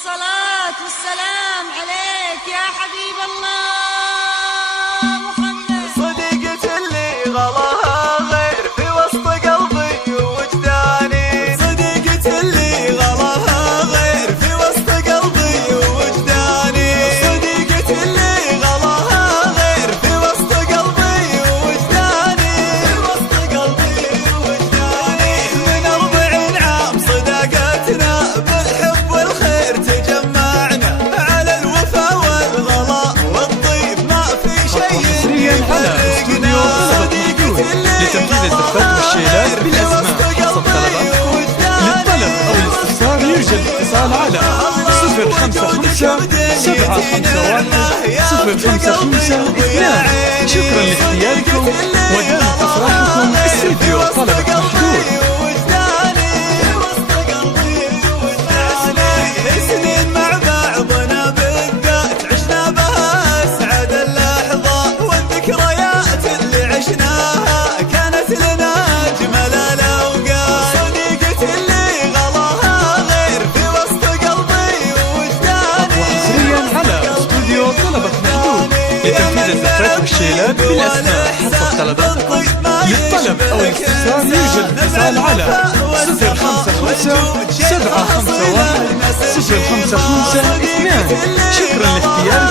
الصلاة والسلام عليك يا حبيب الله محمد. صديقة اللي غلاها غير في وسط قلبي ووجداني، صديقة اللي غلاها غير في وسط قلبي ووجداني، صديقة اللي غلاها غير في وسط قلبي ووجداني، في وسط قلبي ووجداني. من 40 عام صداقتنا بالحب والخير تجمعنا، على الوفا والغلاء والطيب ما في شيء يفرقنا. صديقة اللي لتنفيذ الزفات والشيلات بالأسماء حسب طلباتكم. للطلب أو الاستفسار يرجى الاتصال على 055-751-055-2. شكرا لاختياركم ودامت أفراحكم. استديو طلبك محدود. سنين مع بعضنا بالذات عشنا بها أسعد اللحظات، والذكريات اللي عشناها كانت لنا أجمل الأوقات. صديقة اللي غلاها غير في وسط قلبي ووجداني. وحصريا على استوديو طلبك محدود لتنفيذ الزفات والشيلات بالأسماء حسب طلباتكم. للطلب أو الاستفسار يرجى الاتصال على 055-751-055-2. شكرا لاختياركم